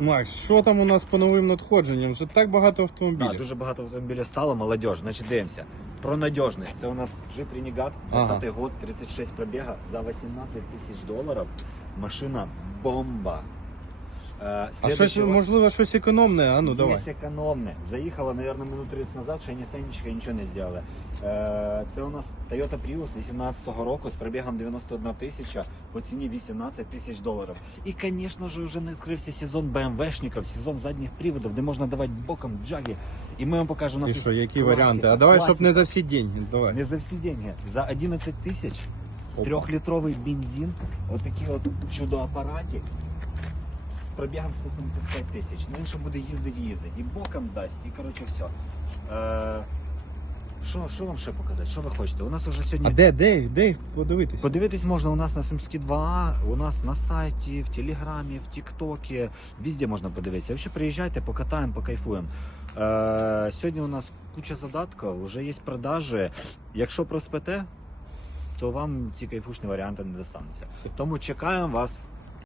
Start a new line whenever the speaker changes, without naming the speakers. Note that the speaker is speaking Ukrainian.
Макс, що там у нас по новим надходженням? Вже так багато автомобілів.
Так, дуже багато автомобілів стало, молодіж. Значить, дивимося. Про надіжність. Це у нас Jeep Renegade, 20 год, 36 пробіга за 18 тисяч доларів. Машина бомба.
А щось, можливо, щось економне? А ну давай.
економне. Заїхала, мабуть, минут 30 назад, ще ні сенечка, нічого не зробили. Е, це у нас Toyota Prius 18-го року з пробігом 91 тисяча по ціні 18 тисяч доларів. І, звісно ж, вже відкрився сезон BMW-шників, сезон задніх приводів, де можна давати боком джаги. І ми вам покажемо, у нас
І
є
що, які
класика,
варіанти? А давай, щоб
класика.
не за всі деньги. Давай.
Не за всі деньги. За 11 тисяч трьохлітровий бензин, отакий от чудо-апараті пробігом 175 тисяч. Ну що буде їздити, їздить. І боком дасть, і коротше все. Е, Що, що вам ще показати? Що ви хочете? У нас уже сьогодні.
А де, де, їх? де їх подивитись?
Подивитись можна у нас на Сумські 2А, у нас на сайті, в Телеграмі, в Тіктокі. Везде можна подивитися. Взагалі приїжджайте, покатаємо, покайфуємо. Е, сьогодні у нас куча задатків, вже є продажі. Якщо проспите, то вам ці кайфушні варіанти не достануться. Тому чекаємо вас